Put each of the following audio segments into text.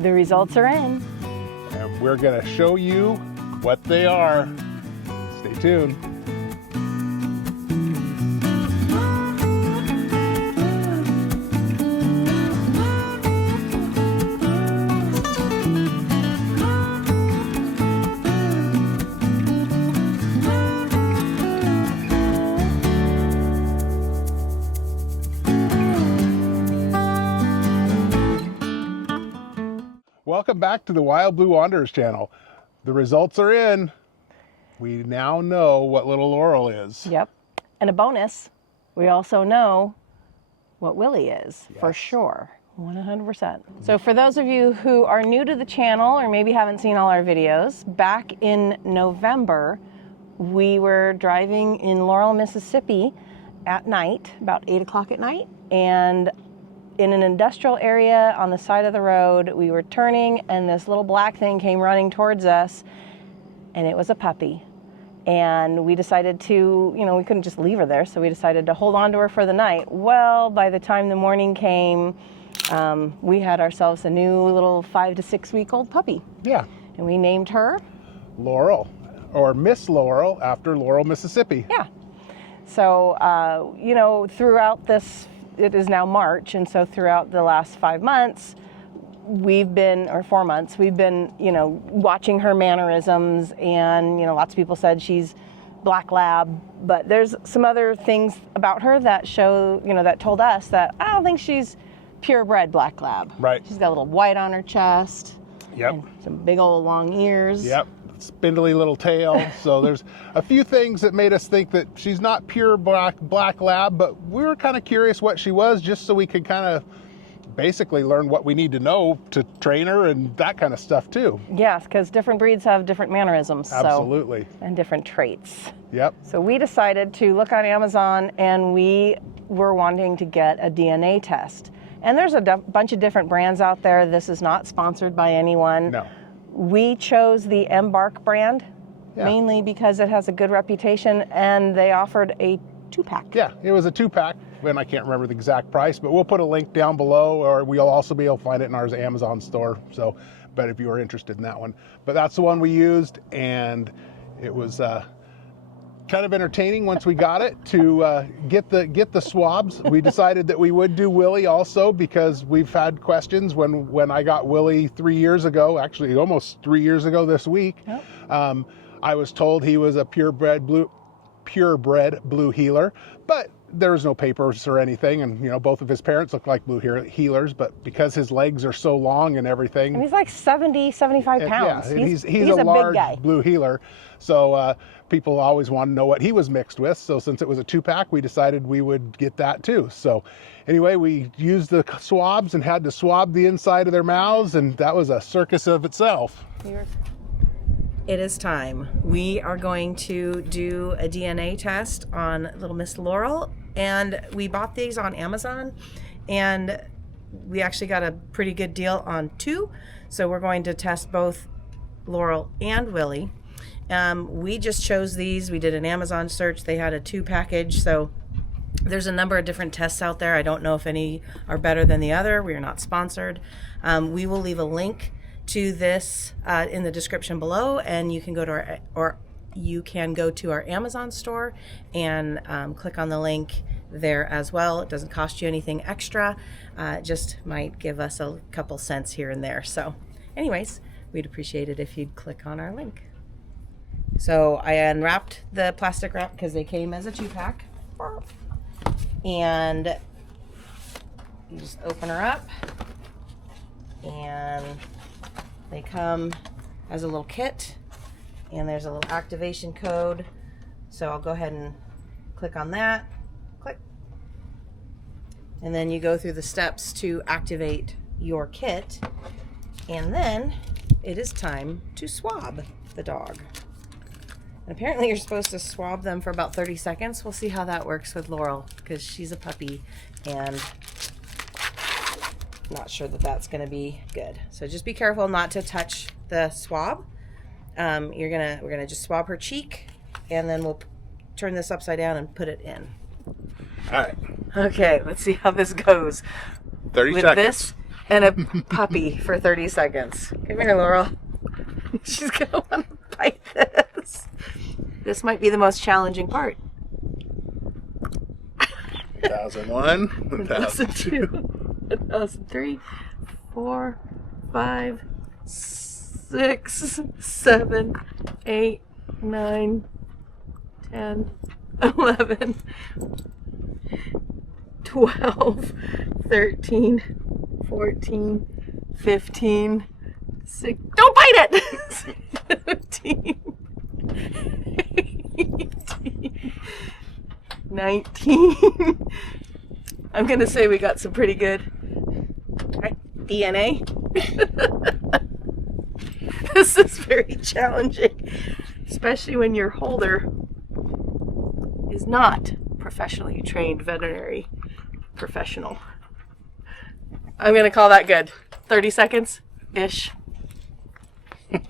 The results are in. And we're going to show you what they are. Stay tuned. Welcome back to the Wild Blue Wanderers channel. The results are in. We now know what little Laurel is. Yep. And a bonus, we also know what Willie is, yes, for sure. 100%. So for those of you who are new to the channel or maybe haven't seen all our videos, back in November, we were driving in Laurel, Mississippi at night, about 8 o'clock at night, and in an industrial area on the side of the road, we were turning and this little black thing came running towards us, and it was a puppy. And we decided to, we couldn't just leave her there, so we decided to hold on to her for the night. Well, by the time the morning came, we had ourselves a new little 5 to 6 week old puppy. Yeah. And we named her Laurel, or Miss Laurel, after Laurel, Mississippi. Yeah. So, throughout this, it is now March, and so throughout the last 5 months, or 4 months, we've been, watching her mannerisms, and, lots of people said she's black lab, but there's some other things about her that show, that told us that I don't think she's purebred black lab. Right. She's got a little white on her chest. Yep. And some big old long ears. Yep. Spindly little tail. So there's a few things that made us think that she's not pure black lab, but we were kind of curious what she was, just so we could kind of basically learn what we need to know to train her and that kind of stuff too. Yes, because different breeds have different mannerisms. Absolutely. And different traits. Yep. So we decided to look on Amazon, and we were wanting to get a DNA test. And there's a bunch of different brands out there. This is not sponsored by anyone. No. We chose the Embark brand, mainly because it has a good reputation, and they offered a 2-pack. Yeah, it was a 2-pack, and I can't remember the exact price, but we'll put a link down below, or we'll also be able to find it in our Amazon store. So, but if you are interested in that one. But that's the one we used, and it was kind of entertaining once we got it to get the swabs. We decided that we would do Willie also, because we've had questions when I got Willie 3 years ago, actually almost 3 years ago this week. Yep. I was told he was a purebred blue heeler, but there was no papers or anything, and both of his parents look like blue heelers, but because his legs are so long and everything, and he's like 75 pounds. Yeah, he's a large big guy. Blue heeler, so people always want to know what he was mixed with. So since it was a 2-pack, we decided we would get that too. So anyway, we used the swabs and had to swab the inside of their mouths, and that was a circus of itself. It is time. We are going to do a DNA test on little Miss Laurel, and we bought these on Amazon, and we actually got a pretty good deal on 2. So we're going to test both Laurel and Willie. We just chose these. We did an Amazon search. They had a 2 package. So there's a number of different tests out there. I don't know if any are better than the other. We are not sponsored. We will leave a link to this in the description below, and you can go to our Amazon store and click on the link there as well. It doesn't cost you anything extra. It just might give us a couple cents here and there. So anyways, we'd appreciate it if you'd click on our link. So I unwrapped the plastic wrap because they came as a 2-pack. And you just open her up, and they come as a little kit, and there's a little activation code. So I'll go ahead and click on that. Click. And then you go through the steps to activate your kit. And then it is time to swab the dog. And apparently you're supposed to swab them for about 30 seconds. We'll see how that works with Laurel, because she's a puppy, and not sure that that's going to be good. So just be careful not to touch the swab. We're gonna just swab her cheek, and then we'll turn this upside down and put it in. All right. Okay, let's see how this goes. 30 seconds. With this and a puppy for 30 seconds. Come here, Laurel. She's going to want to bite this. This might be the most challenging part. 1001, 1002, 1003, 4, 5, 6, 7, 8, 9, 10, 11, 12, 13, 14, 15, 16. Don't bite it! 17, 18, 19. I'm going to say we got some pretty good DNA. This is very challenging, especially when your holder is not professionally trained veterinary professional. I'm going to call that good. 30 seconds-ish. And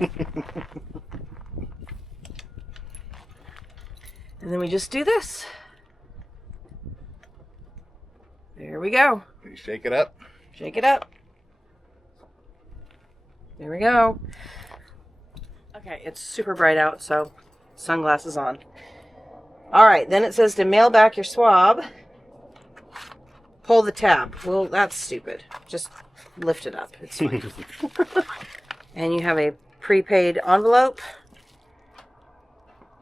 then we just do this. There we go. You shake it up. Shake it up. There we go. Okay, it's super bright out, so sunglasses on. All right, then it says to mail back your swab. Pull the tab. Well, that's stupid. Just lift it up. It's fine. And you have a prepaid envelope.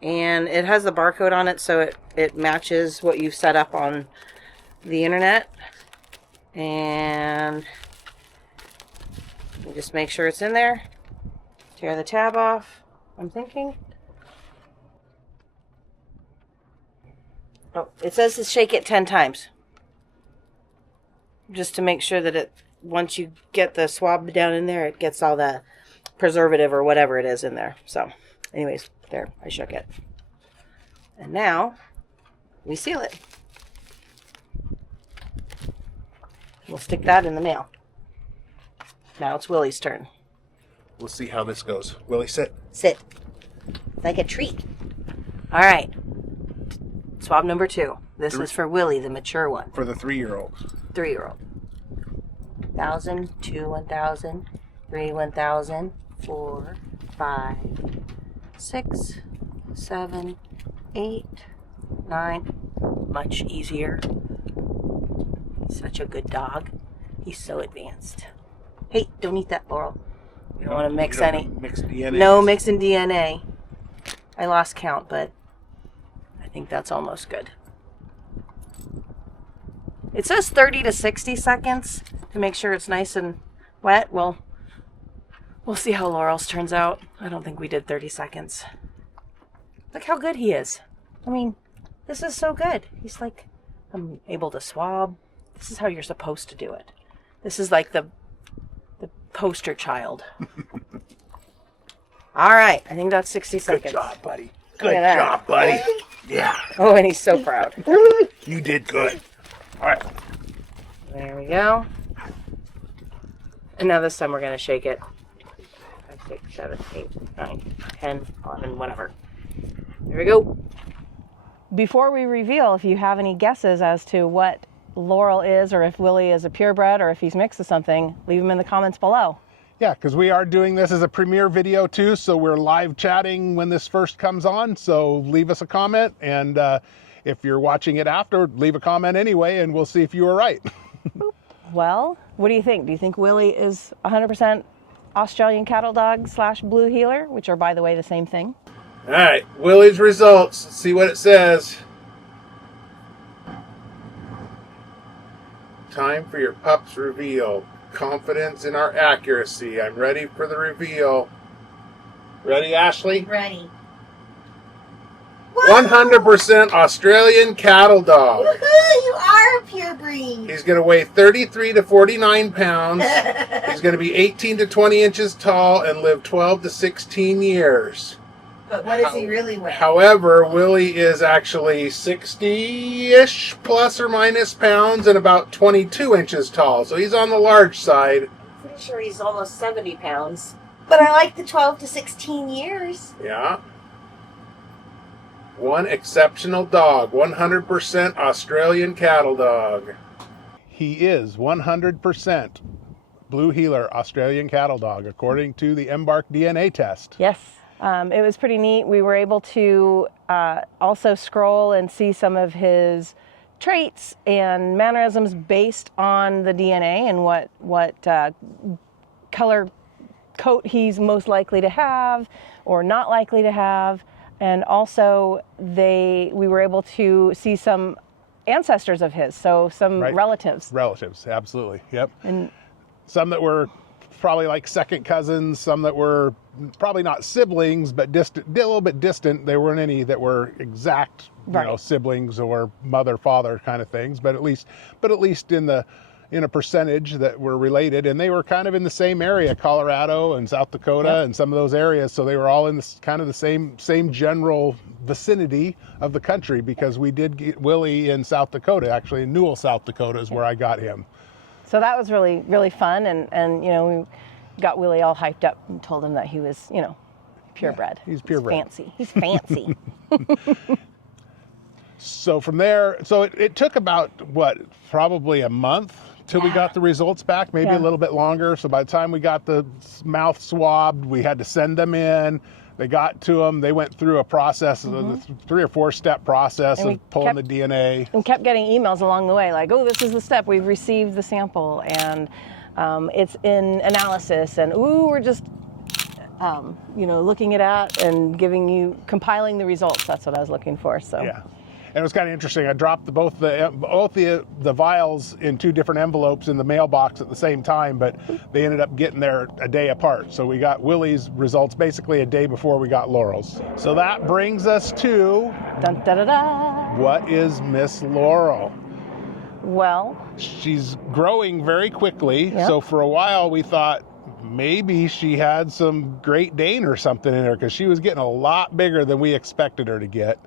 And it has the barcode on it, so it matches what you've set up on the internet. And you just make sure it's in there. Tear the tab off, I'm thinking. Oh, it says to shake it 10 times. Just to make sure that it, once you get the swab down in there, it gets all the preservative or whatever it is in there. So, anyways, there, I shook it. And now, we seal it. We'll stick that in the mail. Now it's Willie's turn. We'll see how this goes. Willie, sit. Sit. It's like a treat. All right. Swab number 2. This is for Willie, the mature one. For the 3-year-old. 3-year-old. 1,000, 2, 1,000, 3, 1,000, 4, 5, 6, 7, 8, 9. Much easier. He's such a good dog. He's so advanced. Hey, don't eat that, Laurel. You don't want to mix any. Mix DNA. No mixing DNA. I lost count, but I think that's almost good. It says 30 to 60 seconds to make sure it's nice and wet. Well, we'll see how Laurel's turns out. I don't think we did 30 seconds. Look how good he is. I mean, this is so good. He's like, I'm able to swab. This is how you're supposed to do it. This is like the poster child. All right, I think that's 60 seconds. Good job, buddy. Good job, buddy. Yeah. Oh, and he's so proud. You did good. All right. There we go. And now this time we're going to shake it. 5, 6, 7, 8, 9, 10, 11, whatever. There we go. Before we reveal, if you have any guesses as to what Laurel is, or if Willie is a purebred, or if he's mixed with something, leave them in the comments below. Yeah, because we are doing this as a premiere video too, so we're live chatting when this first comes on, so leave us a comment, and if you're watching it after, leave a comment anyway, and we'll see if you were right. Well, what do you think? Do you think Willie is 100% Australian cattle dog / blue heeler, which are, by the way, the same thing? All right, Willie's results. Let's see what it says. Time for your pup's reveal. Confidence in our accuracy. I'm ready for the reveal. Ready, Ashley? Ready. 100% Australian cattle dog. Woohoo! You are a purebred. He's going to weigh 33 to 49 pounds. He's going to be 18 to 20 inches tall and live 12 to 16 years. But what does he really weigh? However, Willie is actually 60-ish plus or minus pounds and about 22 inches tall. So he's on the large side. Pretty sure he's almost 70 pounds. But I like the 12 to 16 years. Yeah. One exceptional dog. 100% Australian cattle dog. He is 100% blue heeler Australian cattle dog, according to the Embark DNA test. Yes. It was pretty neat. We were able to also scroll and see some of his traits and mannerisms based on the DNA and what color coat he's most likely to have or not likely to have. And also we were able to see some ancestors of his, so some relatives. Relatives, absolutely, yep. And some that were probably like second cousins, some that were probably not siblings, but distant, a little bit distant. There weren't any that were exact, you know, siblings or mother, father kind of things, but at least in a percentage that were related, and they were kind of in the same area, Colorado and South Dakota and some of those areas. So they were all in this kind of the same general vicinity of the country, because we did get Willie in South Dakota, actually in Newell, South Dakota is where I got him. So that was really, really fun. And you know, we got Willie all hyped up and told him that he was, you know, purebred. He's purebred. Fancy. He's fancy. So from there, it took about, probably a month till we got the results back, maybe a little bit longer. So by the time we got the mouth swabbed, we had to send them in. They got to them. They went through a process, a 3 or 4 step process of pulling the DNA. And kept getting emails along the way, like, oh, this is the step. We've received the sample, and it's in analysis, and ooh, we're just, you know, looking it at and compiling the results. That's what I was looking for. So. Yeah. And it was kind of interesting. I dropped both the vials in 2 different envelopes in the mailbox at the same time, but they ended up getting there a day apart. So we got Willie's results basically a day before we got Laurel's. So that brings us to dun, da, da, da. What is Miss Laurel? Well, she's growing very quickly. Yep. So for a while we thought maybe she had some Great Dane or something in her, because she was getting a lot bigger than we expected her to get.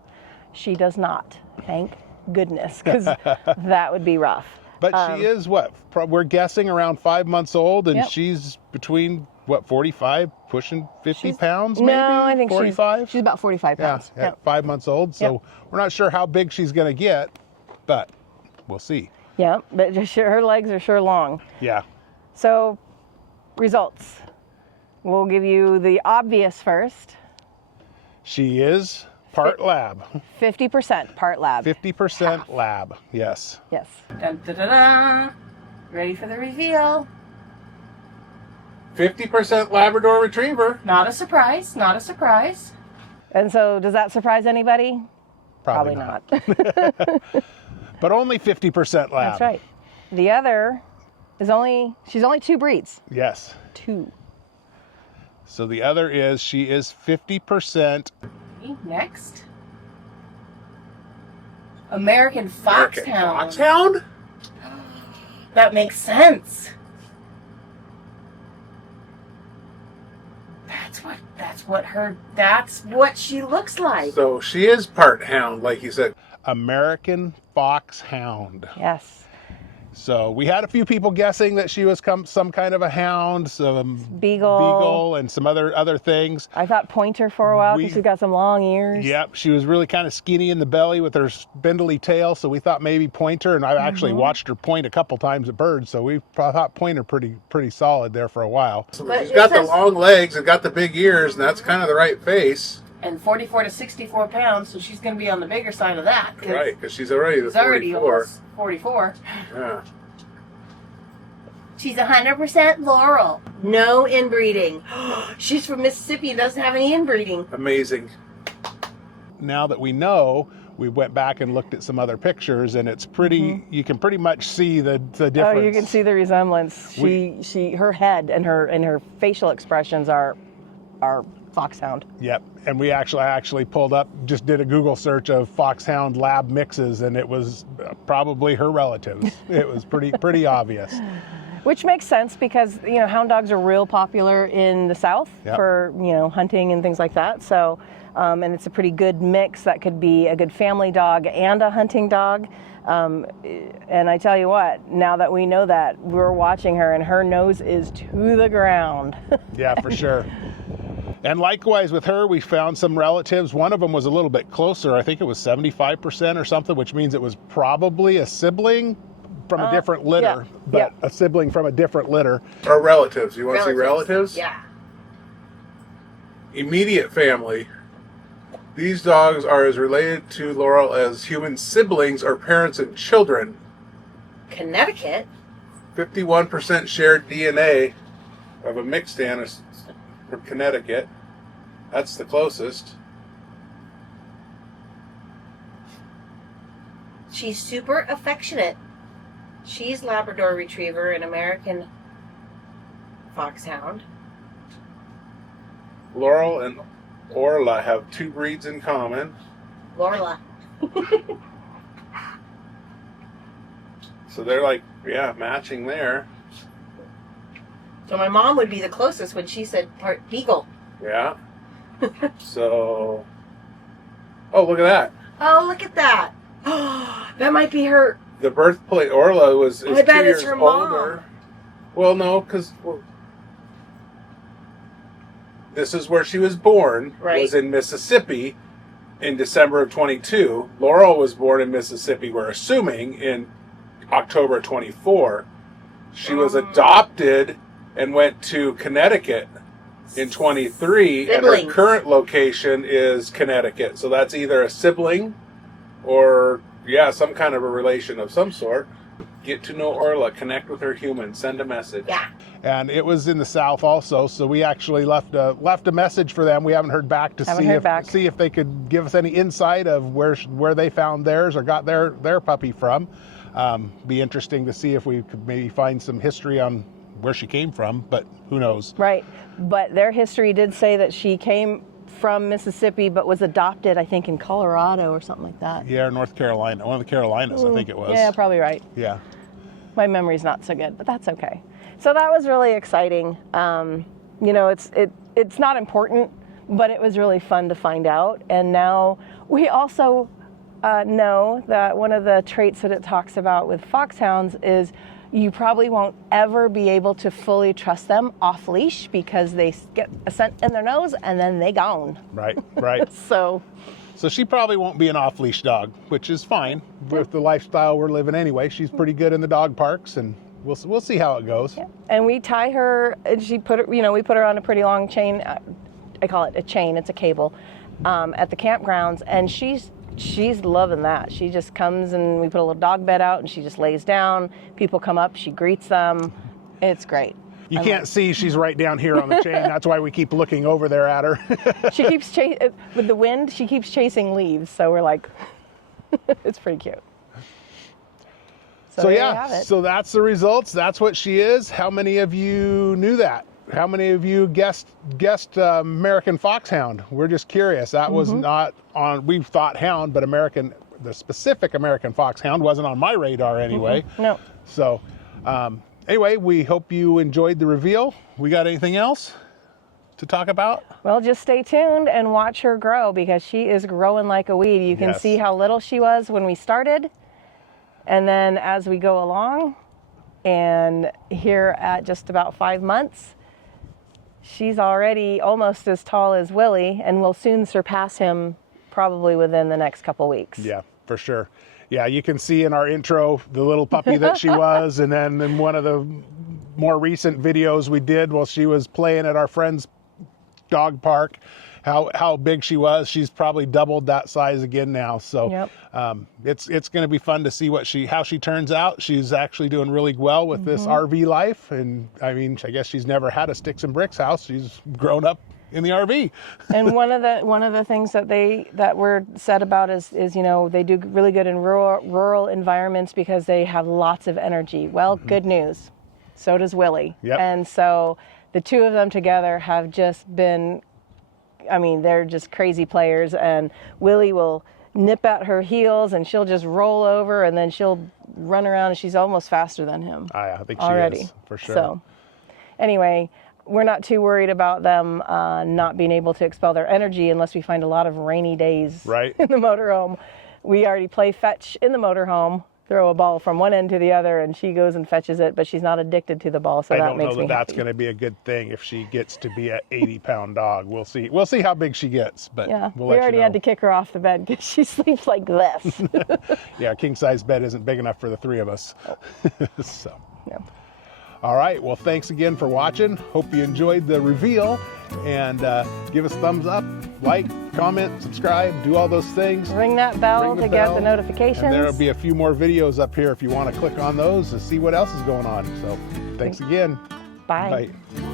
She does not, thank goodness, because that would be rough. But she is we're guessing around 5 months old, and she's between 45, pushing 50 pounds, maybe? No, I think 45. She's about 45 pounds. Yeah, at 5 months old. So we're not sure how big she's going to get, but we'll see. Yeah, but her legs are sure long. Yeah. So results. We'll give you the obvious first. She is part lab. 50% part lab. 50% lab, yes. Yes. Dun, da, da, da. Ready for the reveal. 50% Labrador Retriever. Not a surprise, not a surprise. And so, does that surprise anybody? Probably not. But only 50% lab. That's right. The other is she's only 2 breeds. Yes. 2. So the other is, she is 50%. Next. American Foxhound. Foxhound? That makes sense. That's what she looks like. So she is part hound, like you said. American Foxhound. Yes. So we had a few people guessing that she was some kind of a hound, some beagle and some other things. I thought pointer for a while because she's got some long ears. Yep, she was really kind of skinny in the belly with her spindly tail, so we thought maybe pointer. And I actually watched her point a couple times at birds, so we thought pointer pretty solid there for a while. So she's got the long legs and got the big ears, and that's kind of the right face. And 44 to 64 pounds, so she's going to be on the bigger side of that. Right, because she's already 44. Yeah. She's 100% Laurel. No inbreeding. She's from Mississippi and doesn't have any inbreeding. Amazing. Now that we know, we went back and looked at some other pictures, and it's pretty. You can pretty much see the difference. Oh, you can see the resemblance. Her head and her facial expressions are Foxhound. Yep, and I actually pulled up, just did a Google search of Foxhound lab mixes, and it was probably her relatives. It was pretty obvious. Which makes sense, because hound dogs are real popular in the South for hunting and things like that. So, and it's a pretty good mix. That could be a good family dog and a hunting dog. And I tell you what, now that we know that, we're watching her, and her nose is to the ground. Yeah, for sure. And likewise with her, we found some relatives. One of them was a little bit closer. I think it was 75% or something, which means it was probably a sibling, from a different litter, but a sibling from a different litter. Or relatives. You want to see relatives? Yeah. Immediate family. These dogs are as related to Laurel as human siblings or parents and children. Connecticut. 51% shared DNA of a mixed anus from Connecticut. That's the closest. She's super affectionate. She's Labrador Retriever and American Foxhound. Laurel and Orla have 2 breeds in common. Lorla. So they're like, matching there. So my mom would be the closest when she said part beagle. Yeah. So, oh, look at that. Oh, look at that. That might be her. The birthplace, Orla is I bet 2 it's years her mom. older. Well, no, because this is where she was born. Right. Was in Mississippi in December of 22. Laurel was born in Mississippi, we're assuming, in October 24. She was adopted and went to Connecticut in 23. Siblings. And her current location is Connecticut. So that's either a sibling or, some kind of a relation of some sort. Get to know Orla, connect with her human, send a message. Yeah. And it was in the south also, so we actually left a message for them. We haven't heard back to see if they could give us any insight of where they found theirs or got their puppy from. Be interesting to see if we could maybe find some history on where she came from, but who knows? Right, but their history did say that she came from Mississippi, but was adopted, I think, in Colorado or something like that. Yeah, North Carolina, one of the Carolinas, I think it was. Yeah, probably right. Yeah. My memory's not so good, but that's okay. So that was really exciting. It's not important, but it was really fun to find out. And now we also know that one of the traits that it talks about with foxhounds is you probably won't ever be able to fully trust them off leash because they get a scent in their nose and then they gone. Right. So she probably won't be an off-leash dog, which is fine with the lifestyle we're living anyway. She's pretty good in the dog parks, and we'll see how it goes. Yeah. And we tie her, and we put her on a pretty long chain. I call it a chain. It's a cable at the campgrounds, and she's loving that. She just comes and we put a little dog bed out and she just lays down. People come up, she greets them. It's great. You can't see she's right down here on the chain. That's why we keep looking over there at her. She keeps with the wind, she keeps chasing leaves. So we're like, it's pretty cute. So there you have it. So that's the results. That's what she is. How many of you knew that? How many of you guessed American Foxhound? We're just curious. That was not on, we thought hound, but the specific American Foxhound wasn't on my radar anyway. No. So anyway, we hope you enjoyed the reveal. We got anything else to talk about? Well, just stay tuned and watch her grow because she is growing like a weed. You can see how little she was when we started. And then as we go along, and here at just about 5 months, she's already almost as tall as Willie, and will soon surpass him probably within the next couple weeks. Yeah, for sure. Yeah, you can see in our intro the little puppy that she was, and then in one of the more recent videos we did while she was playing at our friend's dog park, how big she was. She's probably doubled that size again now. So it's going to be fun to see how she turns out. She's actually doing really well with this RV life. And I mean, I guess she's never had a sticks and bricks house. She's grown up in the RV. And one of the things that were said about is they do really good in rural environments because they have lots of energy. Well, good news. So does Willie. Yep. And so the two of them together have just been, they're just crazy players, and Willie will nip at her heels and she'll just roll over and then she'll run around and she's almost faster than him. I think she already is, for sure. So anyway, we're not too worried about them not being able to expel their energy unless we find a lot of rainy days right in the motorhome. We already play fetch in the motorhome. throw a ball from one end to the other, and she goes and fetches it, but she's not addicted to the ball, so I that don't know makes me that that's happy. going to be a good thing if she gets to be an 80-pound dog. We'll see. We'll see how big she gets, but Yeah, we'll we let already you know. had to kick her off the bed because she sleeps like this. Yeah, king-size bed isn't big enough for the three of us. So. Yeah. All right, well, thanks again for watching. Hope you enjoyed the reveal, and give us a thumbs up, like, comment, subscribe, do all those things. Ring that bell Ring the to get bell, the notifications. And there'll be a few more videos up here if you want to click on those to see what else is going on. So thanks again. Bye. Bye.